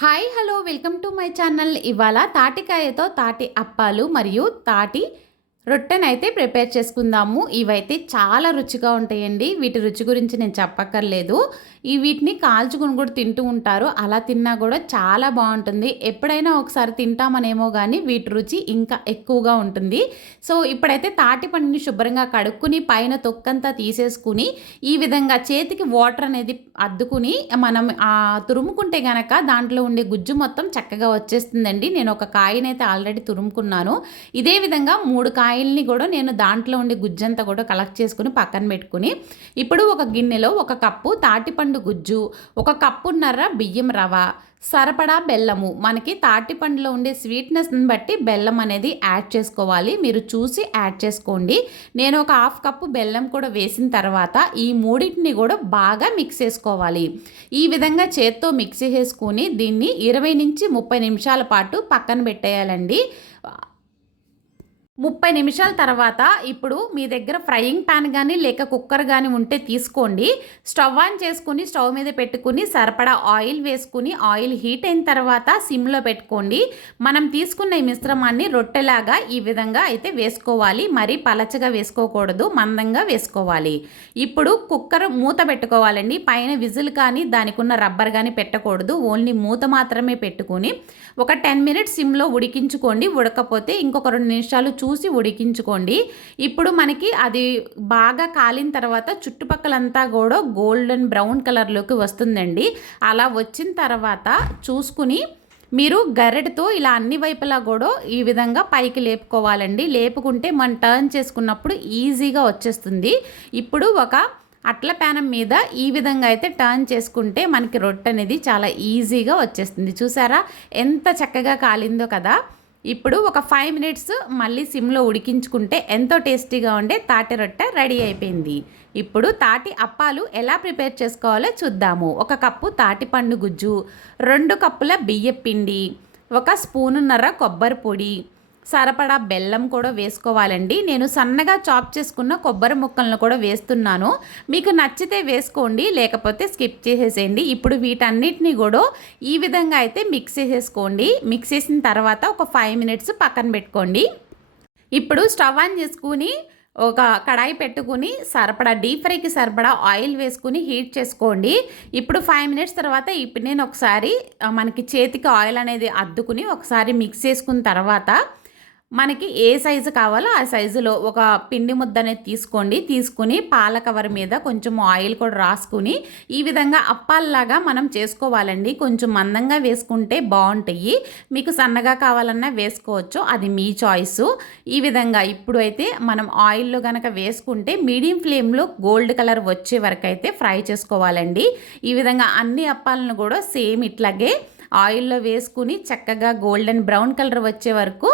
Hi hello welcome to my channel. ఇవాళ తాటికాయతో తాటి అప్పాలు మరియు తాటి రొట్టెనైతే ప్రిపేర్ చేసుకుందాము. ఇవైతే చాలా రుచిగా ఉంటాయండి. వీటి రుచి గురించి నేను చెప్పక్కర్లేదు. ఈ వీటిని కాల్చుకుని కూడా తింటూ ఉంటారు. అలా తిన్నా కూడా చాలా బాగుంటుంది. ఎప్పుడైనా ఒకసారి తింటామనేమో కానీ వీటి రుచి ఇంకా ఎక్కువగా ఉంటుంది. సో ఇప్పుడైతే తాటి పండుని శుభ్రంగా కడుక్కుని పైన తొక్కంతా తీసేసుకుని ఈ విధంగా చేతికి వాటర్ అనేది అద్దుకుని మనం ఆ తురుముకుంటే గనక దాంట్లో ఉండే గుజ్జు మొత్తం చక్కగా వచ్చేస్తుందండి. నేను ఒక కాయనైతే ఆల్రెడీ తురుముకున్నాను. ఇదే విధంగా మూడు కాయ ఆయిల్ని కూడా నేను దాంట్లో ఉండే గుజ్జంతా కూడా కలెక్ట్ చేసుకుని పక్కన పెట్టుకుని ఇప్పుడు ఒక గిన్నెలో ఒక కప్పు తాటిపండు గుజ్జు ఒక కప్పున్నర బియ్యం రవ సరపడా బెల్లము. మనకి తాటిపండులో ఉండే స్వీట్నెస్ని బట్టి బెల్లం అనేది యాడ్ చేసుకోవాలి. మీరు చూసి యాడ్ చేసుకోండి. నేను ఒక హాఫ్ కప్పు బెల్లం కూడా వేసిన తర్వాత ఈ మూడింటిని కూడా బాగా మిక్స్ చేసుకోవాలి. ఈ విధంగా చేత్తో మిక్స్ చేసుకుని దీన్ని ఇరవై నుంచి ముప్పై నిమిషాల పాటు పక్కన పెట్టేయాలండి. ముప్పై నిమిషాల తర్వాత ఇప్పుడు మీ దగ్గర ఫ్రైయింగ్ ప్యాన్ కానీ లేక కుక్కర్ కానీ ఉంటే తీసుకోండి. స్టవ్ ఆన్ చేసుకుని స్టవ్ మీద పెట్టుకుని సరిపడా ఆయిల్ వేసుకుని ఆయిల్ హీట్ అయిన తర్వాత సిమ్లో పెట్టుకోండి. మనం తీసుకున్న ఈ మిశ్రమాన్ని రొట్టెలాగా ఈ విధంగా అయితే వేసుకోవాలి. మరి పలచగా వేసుకోకూడదు మందంగా వేసుకోవాలి. ఇప్పుడు కుక్కర్ మూత పెట్టుకోవాలండి. పైన విజిల్ కానీ దానికి ఉన్న రబ్బర్ కానీ పెట్టకూడదు. ఓన్లీ మూత మాత్రమే పెట్టుకుని ఒక టెన్ మినిట్స్ సిమ్లో ఉడికించుకోండి. ఉడకపోతే ఇంకొక రెండు నిమిషాలు చూసి ఉడికించుకోండి. ఇప్పుడు మనకి అది బాగా కాలిన తర్వాత చుట్టుపక్కలంతా కూడా గోల్డెన్ బ్రౌన్ కలర్లోకి వస్తుందండి. అలా వచ్చిన తర్వాత చూసుకుని మీరు గరెడతో ఇలా అన్ని వైపులా కూడా ఈ విధంగా పైకి లేపుకోవాలండి. లేపుకుంటే మనం టర్న్ చేసుకున్నప్పుడు ఈజీగా వచ్చేస్తుంది. ఇప్పుడు ఒక అట్ల ప్యానం మీద ఈ విధంగా అయితే టర్న్ చేసుకుంటే మనకి రొట్టె అనేది చాలా ఈజీగా వచ్చేస్తుంది. చూసారా? ఎంత చక్కగా కాలిందో కదా! ఇప్పుడు ఒక ఫైవ్ మినిట్స్ మళ్ళీ సిమ్లో ఉడికించుకుంటే ఎంతో టేస్టీగా ఉండే తాటి రొట్టె రెడీ అయిపోయింది. ఇప్పుడు తాటి అప్పాలు ఎలా ప్రిపేర్ చేసుకోవాలో చూద్దాము. ఒక కప్పు తాటి పండు గుజ్జు రెండు కప్పుల బియ్య పిండి ఒక స్పూనున్నర కొబ్బరి పొడి సరపడా బెల్లం కూడా వేసుకోవాలండి. నేను సన్నగా చాప్ చేసుకున్న కొబ్బరి ముక్కలను కూడా వేస్తున్నాను. మీకు నచ్చితే వేసుకోండి లేకపోతే స్కిప్ చేసేసేయండి. ఇప్పుడు వీటన్నిటిని కూడా ఈ విధంగా అయితే మిక్స్ చేసేసుకోండి. మిక్స్ చేసిన తర్వాత ఒక ఫైవ్ మినిట్స్ పక్కన పెట్టుకోండి. ఇప్పుడు స్టవ్ ఆన్ చేసుకుని ఒక కడాయి పెట్టుకుని సరిపడా డీప్ ఫ్రైకి సరిపడా ఆయిల్ వేసుకుని హీట్ చేసుకోండి. ఇప్పుడు ఫైవ్ మినిట్స్ తర్వాత ఇప్పుడు నేను ఒకసారి మనకి చేతికి ఆయిల్ అనేది అద్దుకుని ఒకసారి మిక్స్ చేసుకున్న తర్వాత మనకి ఏ సైజు కావాలో ఆ సైజులో ఒక పిండి ముద్ద అనేది తీసుకోండి. తీసుకుని పాల కవర్ మీద కొంచెం ఆయిల్ కూడా రాసుకుని ఈ విధంగా అప్పాల్లాగా మనం చేసుకోవాలండి. కొంచెం మందంగా వేసుకుంటే బాగుంటాయి. మీకు సన్నగా కావాలన్నా వేసుకోవచ్చు. అది మీ చాయిస్. ఈ విధంగా ఇప్పుడు అయితే మనం ఆయిల్లో కనుక వేసుకుంటే మీడియం ఫ్లేమ్లో గోల్డ్ కలర్ వచ్చే వరకు అయితే ఫ్రై చేసుకోవాలండి. ఈ విధంగా అన్ని అప్పాలను కూడా సేమ్ ఇట్లాగే ఆయిల్లో వేసుకుని చక్కగా గోల్డెన్ బ్రౌన్ కలర్ వచ్చే వరకు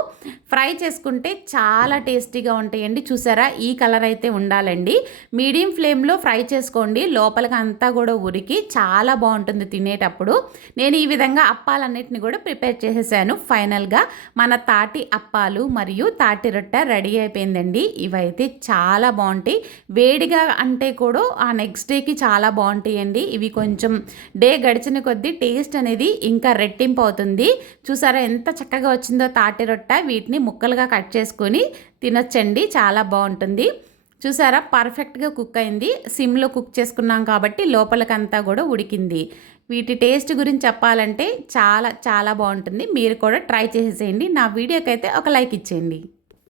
ఫ్రై చేసుకుంటే చాలా టేస్టీగా ఉంటాయండి. చూసారా? ఈ కలర్ అయితే ఉండాలండి. మీడియం ఫ్లేమ్లో ఫ్రై చేసుకోండి. లోపలికి అంతా కూడా ఉరికి చాలా బాగుంటుంది తినేటప్పుడు. నేను ఈ విధంగా అప్పాలన్నిటిని కూడా ప్రిపేర్ చేసేసాను. ఫైనల్గా మన తాటి అప్పాలు మరియు తాటి రొట్టె రెడీ అయిపోయిందండి. ఇవైతే చాలా బాగుంటాయి. వేడిగా అంటే కూడా ఆ నెక్స్ట్ డేకి చాలా బాగుంటాయండి. ఇవి కొంచెం డే గడిచిన కొద్దీ టేస్ట్ అనేది ఇంకా ఇంకా రెట్టింపు అవుతుంది. చూసారా? ఎంత చక్కగా వచ్చిందో తాటి రొట్ట. వీటిని ముక్కలుగా కట్ చేసుకొని తినొచ్చండి చాలా బాగుంటుంది. చూసారా? పర్ఫెక్ట్గా కుక్ అయింది. సిమ్లో కుక్ చేసుకున్నాం కాబట్టి లోపలికంతా కూడా ఉడికింది. వీటి టేస్ట్ గురించి చెప్పాలంటే చాలా చాలా బాగుంటుంది. మీరు కూడా ట్రై చేసేసేయండి. నా వీడియోకైతే ఒక లైక్ ఇచ్చేయండి.